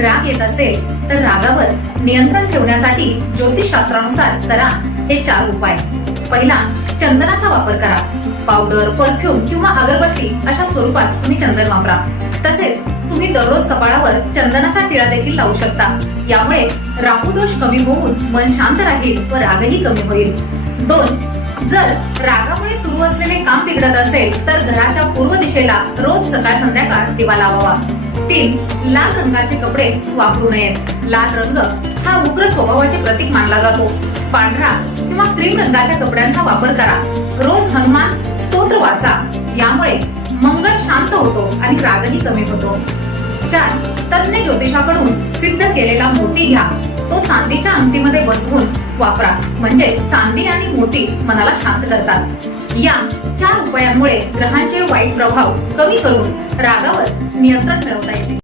राग येत असेल तर रागावर नियंत्रण ठेवण्यासाठी ज्योतिषशास्त्रानुसार करा हे चार उपाय. पहिला चंदनाचा वापर करा. पावडर परफ्यूम किंवा अगरबत्ती अशा स्वरूपात तुम्ही चंदन वापरा. तसेच तुम्ही दररोज कपाळावर चंदनाचा टिळा देखील लावू शकता. यामुळे राहू दोष कमी होऊन मन शांत राहील व रागही कमी होईल. दोन जर रागामुळे सुरू असलेले काम बिघडत असेल तर घराच्या पूर्व दिशेला रोज सकाळ संध्याकाळ दिवा लावावा. तीन लाल रंगाचे कपडे वापरू नयेत. लाल रंग हा उग्र स्वभावाचे प्रतीक मानला जातो. पांढरा किंवा क्रीम रंगाच्या कपड्यांचा वापर करा. रोज हनुमान स्तोत्र वाचा. यामुळे मंगळ शांत होतो आणि रागही कमी होतो. चार तज्ञ ज्योतिषाकडून सिद्ध केलेला मोती घ्या. तो चांदीच्या अंगठीमध्ये बसवून वापरा. म्हणजे चांदी आणि मोती मनाला शांत करतात. या चार उपायांमुळे ग्रहांचे वाईट प्रभाव कमी करून रागावर मी नियंत्रण मिळवता येते.